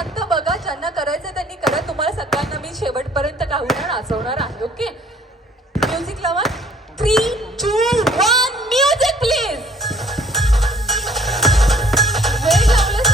आता बघा, ज्यांना करायचं त्यांनी करा. तुम्हाला सगळ्यांना मी शेवटपर्यंत का होणार नाचवणार आहे. ओके, म्युझिक लावा. 3, 2, 1 म्युझिक प्लीज. वेळ लावलं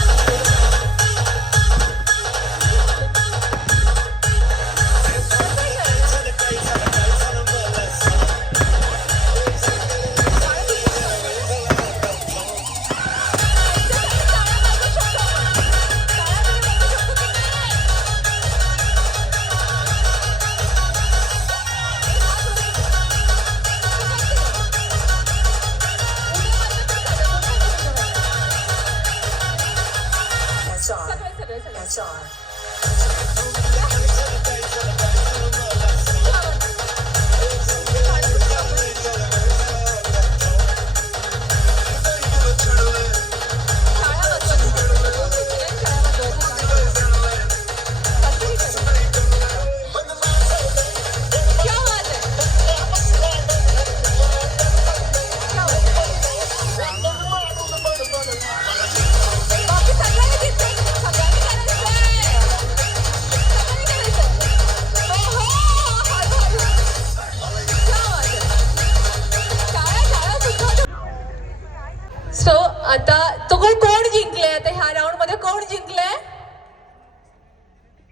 आता तो कोण जिंकले? आता ह्या राऊंड मध्ये कोण जिंकले?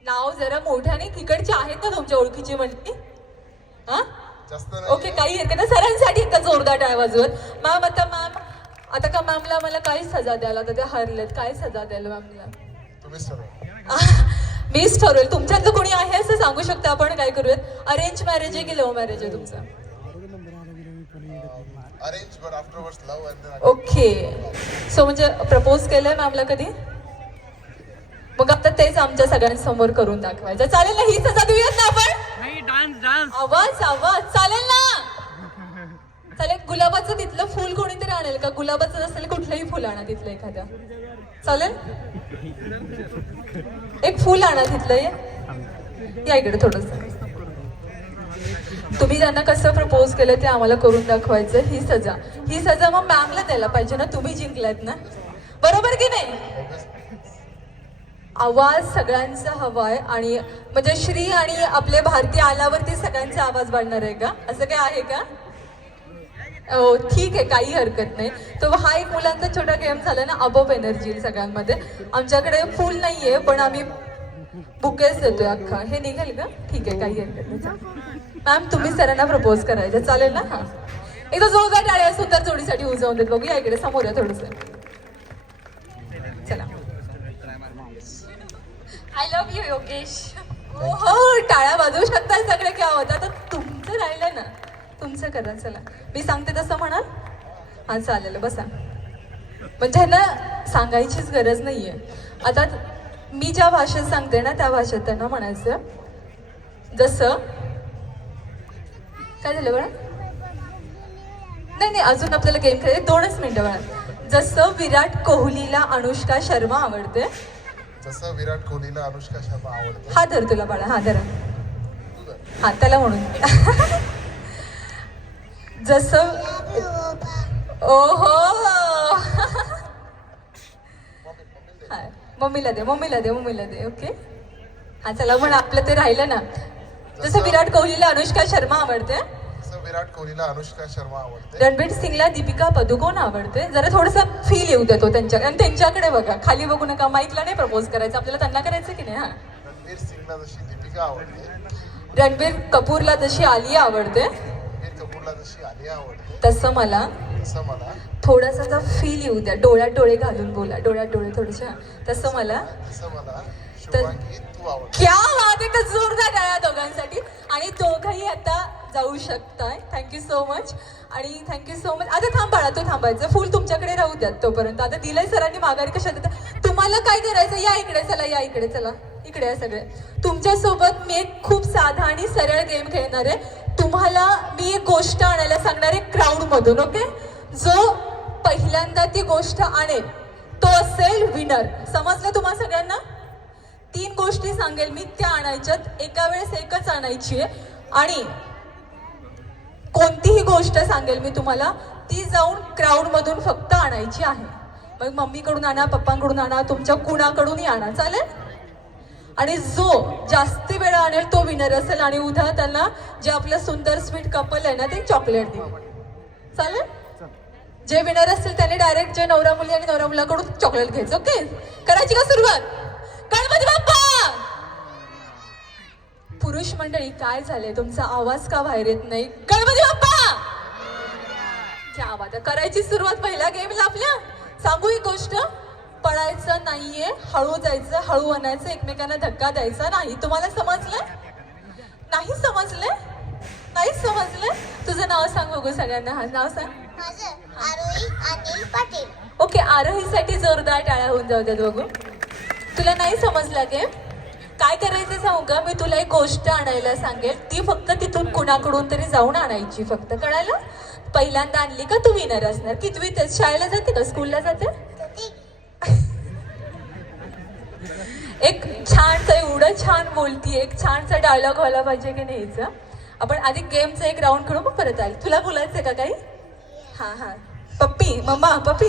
नाव जरा मोठ्याने. तिकडचे आहेत ना तुमच्या ओळखीची मंडळी? ओके, काही हरकत नाही. सरांसाठी एकदा जोरदार टाळ्या वाजवत. मॅम आता का मॅमला मला काय सजा द्याल? आता ते हरलेत, काय सजा द्याल मॅमला? मीच ठरवेल. तुमच्यातलं कोणी आहे असं सांगू शकता आपण? काय करूयात? अरेंज मॅरेज आहे की लव्ह मॅरेज आहे तुमचं? Arrange but afterwards love and then okay, so म्हणजे प्रपोज केलंय मॅमला कधी? मग आता तेच आमच्या सगळ्यांसमोर करून दाखवायचं. चालेल ना? ही सजा देऊयात ना आपण? नाही, डान्स डान्स. आवाज चालेल ना? चालेल. गुलाबाचं तिथलं फुल कोणीतरी आणेल का? गुलाबाचं असेल कुठलंही फुल आणा तिथलं एखाद्या. चालेल? एक फुल आणा तिथलं. या इकडे थोडस. तुम्ही त्यांना कसं प्रपोज केलं ते आम्हाला करून दाखवायचं. ही सजा मग मॅमला द्यायला पाहिजे ना? तुम्ही जिंकलात ना, बरोबर की नाही? आवाज सगळ्यांचा हवाय. आणि म्हणजे श्री आणि आपले भारती आल्यावरती सगळ्यांचे आवाज वाढणार आहे का? असं काय आहे का? हो, ठीक आहे, काही हरकत नाही. तो हा एक मुलांचा छोटा गेम झाला ना, अबोव एनर्जी सगळ्यांमध्ये. आमच्याकडे फुल नाहीये पण आम्ही बुकेच देतोय अख्खा. हे निघेल का? ठीक आहे, काही हरकत नाही. मॅम तुम्ही सरांना प्रपोज करायचं, चालेल ना? हा, एकदा जोरदार टाळ्या सुंदर जोडीसाठी उजवून देत. बघूया इकडे समोर आहे थोडस. चला. I love you Yogesh. हो, टाळ्या वाजवू शकता सगळे. क्या होता? तर तुमचं राहिलं ना, तुमचं करा. चला, मी सांगते तसं म्हणाल? हा चालेल, बसा. म्हणजे ना सांगायचीच गरज नाहीये. आता मी ज्या भाषेत सांगते ना त्या भाषेत त्यांना म्हणायचं. जसं काय झालं बळा? नाही, अजून आपल्याला गेम खेळायचे. 2च मिनिटं बळा. जसं विराट कोहलीला अनुष्का शर्मा आवडते. जसं विराट कोहलीला अनुष्का शर्मा आवडते. हा धर तुला बाळा, हा धरा. हा त्याला म्हणून. जसं ओहो, मम्मीला दे. ओके, हा चला म्हण. आपलं ते राहिलं ना. जसं विराट कोहलीला अनुष्का शर्मा आवडते. विराट कोहलीला अनुष्का शर्मा आवडते. रणबीर सिंगला दीपिका पदुकोण आवडते. जरा थोडस फील येऊ देतो त्यांच्या. आणि त्यांच्याकडे बघा, खाली बघू नका. माईकला नाही प्रपोज करायचं आपल्याला, त्यांना करायचं की नाही? हा, रणबीर सिंगला जशी दीपिका आवडते. रणबीर कपूरला जशी आलिया आवडते. रणबीर कपूरला जशी आलिया आवडते. तसं मला थोडासा फील येऊ द्या. डोळ्यात डोळे घालून बोला. डोळ्यात डोळे थोडेसे. तसं मला शुभांगी तू आवडते. क्या बात आहे. जोरदार टाळ्या दोघांसाठी. आणि दोघंही आता जाऊ शकताय. Thank you so much. आणि थँक्यू सो मच. आता थांबाळा, तो थांबायचं. फुल तुमच्याकडे राहू द्यात तोपर्यंत. आता दिलंय सरांनी माघारी कशा देतात. तुम्हाला काय करायचं? या इकडे चला, या इकडे चला. इकडे आहे सगळे. तुमच्यासोबत मी एक खूप साधा आणि सरळ गेम खेळणार आहे. तुम्हाला मी एक गोष्ट आणायला सांगणार आहे क्राऊड मधून. ओके, जो पहिल्यांदा ती गोष्ट आणेल तो असेल विनर. समजलं तुम्हा सगळ्यांना? 3 गोष्टी सांगेल मी, त्या आणायच्यात. एका वेळेस एकच आणायची आहे. आणि कोणतीही गोष्ट सांगेल मी तुम्हाला, ती जाऊन क्राऊड मधून फक्त आणायची आहे. मग मम्मीकडून आणा, पप्पांकडून आणा, तुमच्या कुणाकडूनही आणा, चालेल? आणि जो जास्ती वेळा आणेल तो विनर असेल आणि उद्या त्यांना जे आपलं सुंदर स्वीट कपल आहे ना ते चॉकलेट देईल. चालेल? जे विनर असतील त्यांनी डायरेक्ट जे नवरा मुली आणि नवरा मुलाकडून चॉकलेट घ्यायचं. ओके, करायची का सुरुवात? गणपती बाप्पा! पुरुष मंडळी काय झाले, तुमचा आवाज का बाहेर येत नाही? गणपती बाप्पा! क्या बात आहे. करायची सुरुवात पहिल्या गेमला आपल्या. सांगू ही गोष्ट, पळायचं नाहीये, हळू जायचं, हळू आणायचं, एकमेकांना धक्का द्यायचा नाही. तुम्हाला समजलं? नाही समजलं? नाहीच समजलं? तुझं नाव सांग बघू सगळ्यांना. हा, नाव सांग. माझं आरोही अनिल पाटील. ओके, आरोहीसाठी जोरदार टाळ्या होऊन जाऊ द्यात बघू. तुला नाही समजलं गेम? काय करायचं सांगू का? मी तुला एक गोष्ट आणायला सांगेल, ती फक्त तिथून कुणाकडून तरी जाऊन आणायची. फक्त कळालं? पहिल्यांदा आणली का तू विनर असणार. कितवीत आहेस? शाळेला जाते का? स्कूलला जाते? एक छानसा, एवढं छान बोलतीये, एक छानसा डायलॉग व्हायला पाहिजे की नाही हिचा. आपण आधी गेमचा एक राऊंड खेळू, मग परत आली. तुला बोलायचंय का काही? हा हा. पप्पी, मम्मा, पप्पी.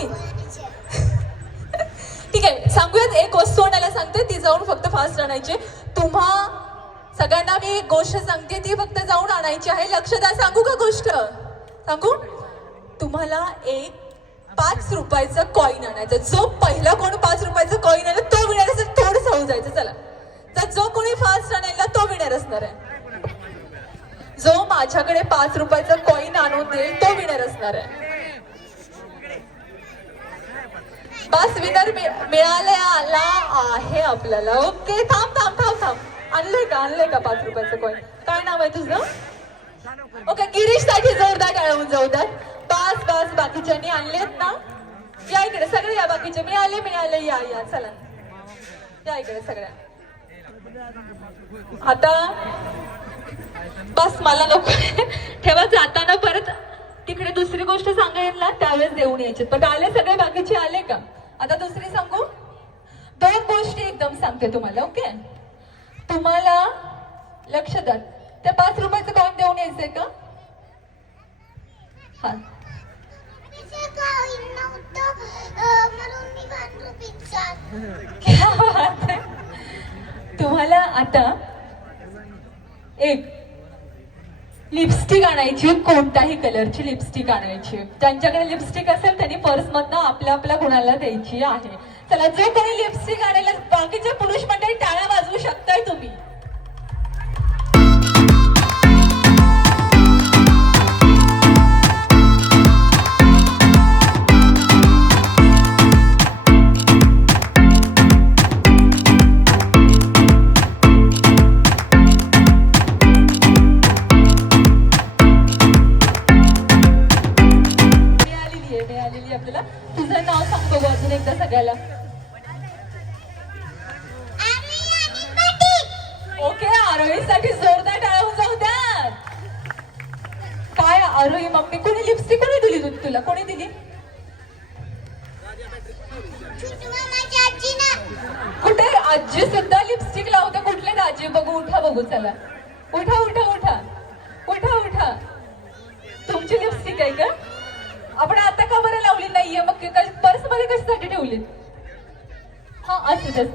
ठीक आहे, सांगूयात. एक वस्तू आणायला सांगते, ती जाऊन फक्त फास्ट आणायची. तुम्हा सगळ्यांना मी एक गोष्ट सांगते, ती फक्त जाऊन आणायची आहे. लक्ष द्या. सांगू का गोष्ट? सांगू? तुम्हाला एक 5 रुपयाचं कॉईन आणायचं. जो पहिला कोण 5 रुपयाचं कॉईन आणलं तो विनर असेल. थोडं हळू जायचं. चला, तर जो कोणी फास्ट आणायला तो विनर असणार आहे. जो माझ्याकडे 5 रुपयाचं कॉईन आणून देईल तो विनर असणार आहे. बस, विनर मिळाला आहे आपल्याला. ओके, थांब थांब थांब थांब. आणलंय का 5 रुपयाचं कॉईन? काय नाव आहे तुझं? ओके, गिरीश साठी जोरदार टाळवून जाऊ द्या. बस, बाकीच्यांनी आणलेत ना? या इकडे सगळे या. बाकीचे मिळाले. या चला, या इकडे सगळ्या. आता बस, मला नको ठेवा. जाताना परत तिकडे दुसरी गोष्ट सांगायला ना, त्यावेळेस देऊन यायचे. पण आले सगळे, बाकीचे आले का? आता दुसरी सांगू. 2 गोष्टी एकदम सांगते तुम्हाला. ओके, तुम्हाला लक्ष द्या. त्या 5 रुपयाचं कॉईन देऊन यायचंय का? हा, तुम्हाला आता एक लिपस्टिक आणायची. कोणत्याही कलरची लिपस्टिक आणायची. ज्यांच्याकडे लिपस्टिक असेल त्यांनी पर्स मधनं आपल्या गुणाला द्यायची आहे. चला, जो कोणी लिपस्टिक आणायला, बाकीचे पुरुष मंडळी टाळ्या वाजवू शकताय तुम्ही. मिळालेली आपल्याला. तुझं नाव सांग बघू अजून एकदा सगळ्याला. ओके, आरोहीसाठी जोरदार टाळ्या होऊन जाऊ द्या. काय आरोही मम्मी, कोणी लिपस्टिक कोणी दिली तुला? कोणी दिली? कुठे आजी सुद्धा लिपस्टिक लावते? कुठले दाजी? बघू, उठा बघू. चला, उठा. तुमची लिपस्टिक आहे का? आपण आता का बरं लावली नाहीये? मग पर्स मध्ये कशासाठी ठेवली? हा, असंच.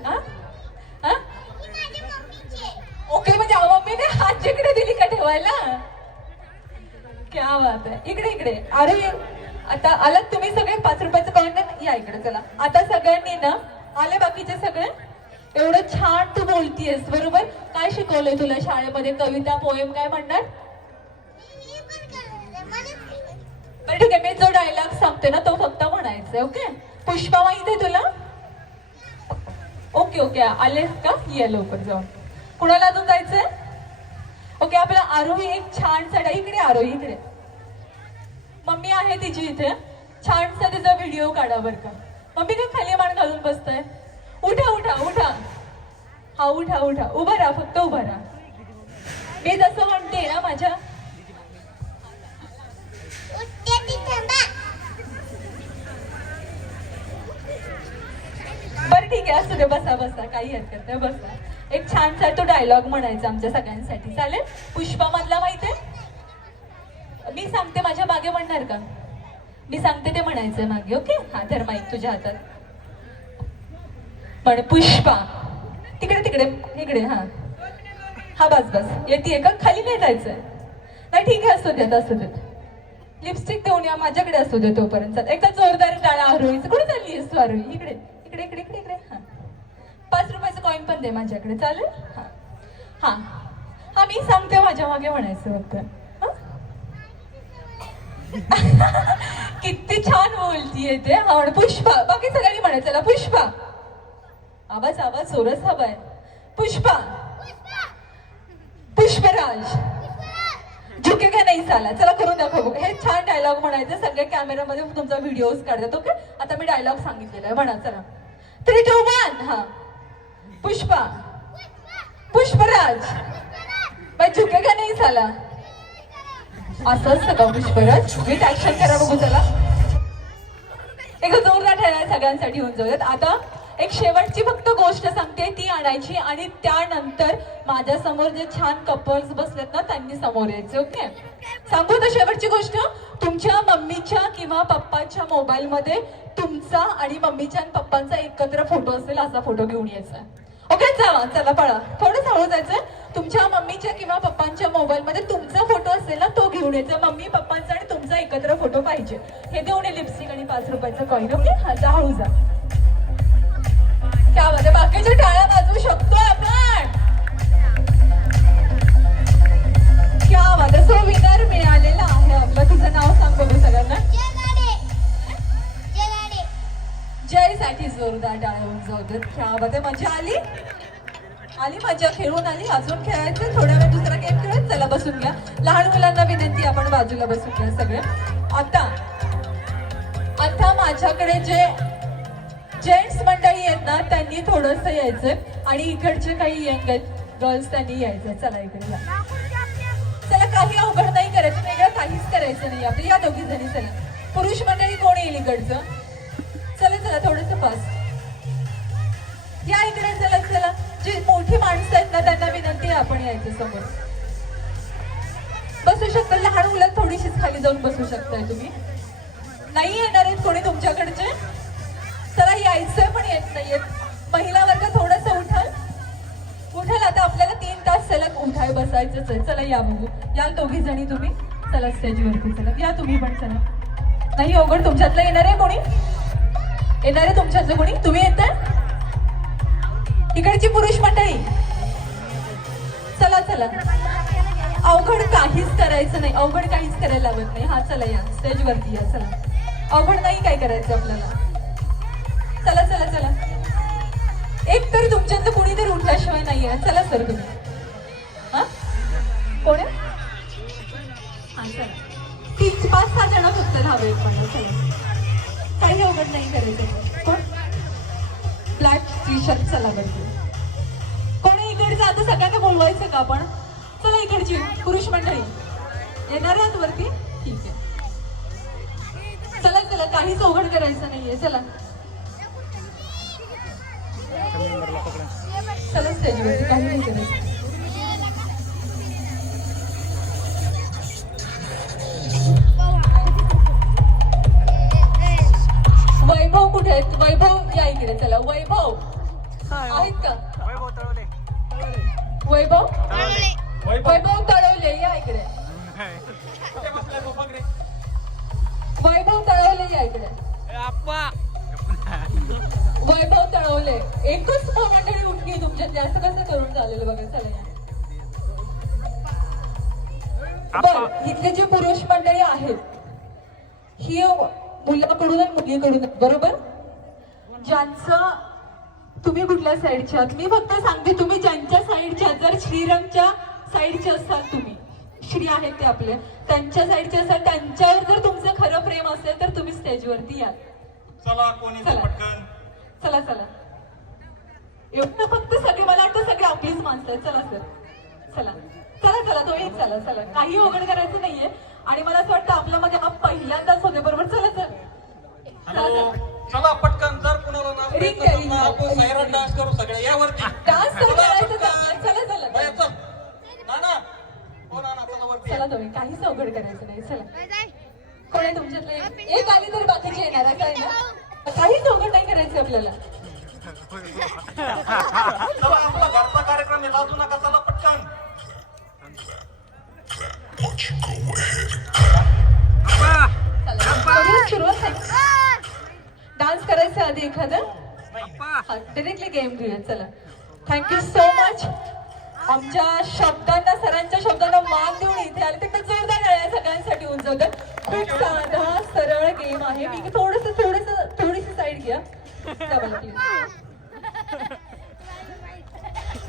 ओके, म्हणजे मम्मीने आजीकडे दिली का ठेवायला? क्या बात आहे. इकडे. अरे, आता आलात तुम्ही सगळे. 5 रुपयाचं कॉईन या इकडे. चला, आता सगळ्यांनी ना आले बाकीचे सगळे. एवढं छान तू बोलतीयस, बरोबर? काय शिकवलंय तुला शाळेमध्ये? कविता, पोएम काय म्हणणार? बरं, ठीक आहे. मी जो डायलॉग सांगते ना तो फक्त म्हणायचा. ओके, पुष्पा माहित आहे तुला? ओके, आलेस का? ये लवकर जाऊन. कुणाला अजून जायचंय? ओके, आपला आरोही एक छानसा. इकडे आरोही, इकडे. मम्मी आहे तिची इथे. छानसा तिचा व्हिडिओ काढा बरं का. मम्मी का खाली मान घालून बसताय? उठा. हा, उठा. उभा राहा, फक्त उभा राहा. मी जसं म्हणते ना माझ्या. बरं, ठीक आहे, असू दे. बसा, काही हरकत नाही. बसा. एक छानसा तो डायलॉग म्हणायचा आमच्या सगळ्यांसाठी. चालेल? पुष्पा मधला माहितीये? मी सांगते, माझ्या मागे म्हणणार का? मी सांगते ते म्हणायचंय मागे. ओके, हा, धर माईक तुझ्या हातात. पण पुष्पा, तिकडे तिकडे इकडे हा हा बस बस येते का खाली नाही जायचंय नाही ठीक आहे असू देत असू देत लिपस्टिक देऊन या माझ्याकडे असू दे तोपर्यंत एकदा जोरदार टाळा आरोहीचं कुठे चालली आहेस तू आरोही इकडे इकडे इकडे इकडे इकडे हा 5 रुपयाचं कॉईन पण दे माझ्याकडे चालेल हा हा हा मी सांगते माझ्या मागे म्हणायचं फक्त किती छान बोलतीये ते हा म्हण पुष्पा बाकी सगळ्यांनी म्हणायचं चला पुष्पा आवाज आवाज जोरच हवाय पुष्पा पुष्पराज झुकेगा नाही साला चला करून दाखव हे छान डायलॉग म्हणायचं सगळे कॅमेरामध्ये तुमचा व्हिडिओज काढतात ओके आता मी डायलॉग सांगितलेला आहे म्हणा चला 3, 2, 1 हा पुष्पा पुष्पराज बाई झुकेगा नाही साला असं असतं का पुष्पराज विथ ऍक्शन करा बघू चला एक जोरदार ठरलाय सगळ्यांसाठी होऊन जाऊयात आता एक शेवटची फक्त गोष्ट सांगते ती आणायची आणि त्यानंतर माझ्या समोर जे छान कपल्स बसलेत ना त्यांनी समोर यायचे ओके सांगू तर शेवटची गोष्ट तुमच्या मम्मीच्या किंवा पप्पाच्या मोबाईल मध्ये तुमचा आणि मम्मीच्या आणि पप्पांचा एकत्र फोटो असेल असा फोटो घेऊन यायचा ओके जावा चला पळा थोडं हळू जायचंय तुमच्या मम्मीच्या किंवा पप्पांच्या मोबाईल मध्ये तुमचा फोटो असेल ना तो घेऊन यायचा मम्मी पप्पांचा आणि तुमचा एकत्र फोटो पाहिजे हे देऊन लिपस्टिक आणि 5 रुपयाचं कॉईन ओके हा जा हळू जा क्या बात आहे बाकीच्या टाळ्या वाजवू शकतोय आपण क्या बात आहे सो विनर मिळालेला आहे आपलं तुझं नाव सांग बघू सगळ्यांना जय साठी जोरदार टाळ्या होऊन जाऊ देत क्या बात आहे मजा आली आली मजा खेळून आली अजून खेळायचं थोड्या वेळ दुसरा गेम खेळत चला बसून घ्या लहान मुलांना विनंती आपण बाजूला बसून घ्या सगळे आता माझ्याकडे जे जेंट्स मंडळी आहेत ना त्यांनी थोडस यायचंय आणि इकडचे काही यंग गर्ल्स त्यांनी यायचंय चला इकडे या चला काही अवघड नाही करायचं वेगळं काहीच करायचं नाही आपलं या दोघी जणी चला पुरुष मंडळी कोण येईल इकडचं चला चला थोडस फास्ट या इकडे चला चला जी मोठी माणसं आहेत ना त्यांना विनंती आहे आपण यायचं समोर बसू शकता लहान मुलं थोडीशीच खाली जाऊन बसू शकताय तुम्ही नाही येणार आहेत कोणी तुमच्याकडचे चला यायचंय पण येत नाहीयेत महिला वर्ग थोडस उठाल आता आपल्याला 3 तास सलग उठाय बसायचंच आहे चला या बघू या दोघी जणी तुम्ही चला स्टेजवरती चला या तुम्ही पण चला नाही अवघड तुमच्यातलं येणार आहे कोणी येणार आहे तुमच्यातलं कोणी तुम्ही येताय इकडची पुरुष मंडळी चला चला अवघड काहीच करायचं नाही अवघड काहीच करायला लागत नाही हा चला या स्टेजवरती या चला अवघड नाही काय करायचं आपल्याला चला चला चला एक तरी तुमच्यात कोणीतरी उठल्याशिवाय नाही आहे चला सर तुम्ही हा कोण आहे हा चला 5-6 जण फक्त धावे पण चला काही अवघड नाही करायचं कोण ब्लॅक टी शर्ट चला बरं कोणी इकडचं आता सगळ्यांना बोलवायचं का आपण चला इकडची पुरुष मंडळी येणार आहात वरती ठीक आहे चला चला काहीच अवघड करायचं नाहीये चला चला स्टेजवरती काही नाही करायचं वैभव कुठे आहेत वैभव या इकडे चला वैभव आहेत का वैभव वैभव तळवले या इकडे वैभव तळवले या इकडे वैभव तळवले एकच मंडळी उठली तुमच्यात जास्त कसं करून चालेल बघा चला या बरं इथले जे पुरुष मंडळी आहेत ही मुलाकडून आणि मुलीकडून बरोबर ज्यांचं तुम्ही कुठल्या साईडचे आहात मी फक्त सांगते तुम्ही ज्यांच्या साईडच्या जर श्रीरंगच्या साईडचे असाल तुम्ही श्री आहेत ते आपले त्यांच्या साईडचे असाल त्यांच्यावर जर तुमचं खरं प्रेम असेल तर तुम्ही स्टेजवरती या चला कोणी पटकन चला चला एवढं फक्त सगळे मला वाटतं सगळे आपलीच माणसं आहेत चला सर चला चला चला तुम्ही चला चला काही अवघड करायचं नाहीये आणि मला असं वाटतं आपल्या मध्ये हा पहिल्यांदाच होते बरोबर चला चला चला पटकन जर कुणाला नाव रिंग घेतलं रिंग. तर आपण सैराट डान्स करू सगळे यावरती डान्स तर करायचं चला चला बाया, चल. नाना हो नाना चला वरती चला तुम्ही काहीच अवघड करायचं नाही चला कोण आहे तुमच्यातले एक आली तर बाकीचे येणार असं आहे ना काहीच अवघड नाही करायचं आपल्याला चला आपण लाजू नका चला पटकन. करूया सुरुवात. डान्स करायचं आधी एखादं डिरेक्टली गेम घेऊया. चला थँक्यू सो मच. आमच्या शब्दांना सरांच्या शब्दांना मान देऊन इथे आले तर जोरदार टाळ्या सगळ्यांसाठी उंचवतात. खूप साधा सरळ गेम आहे. मी थोडीशी साईड घ्या प्लीज.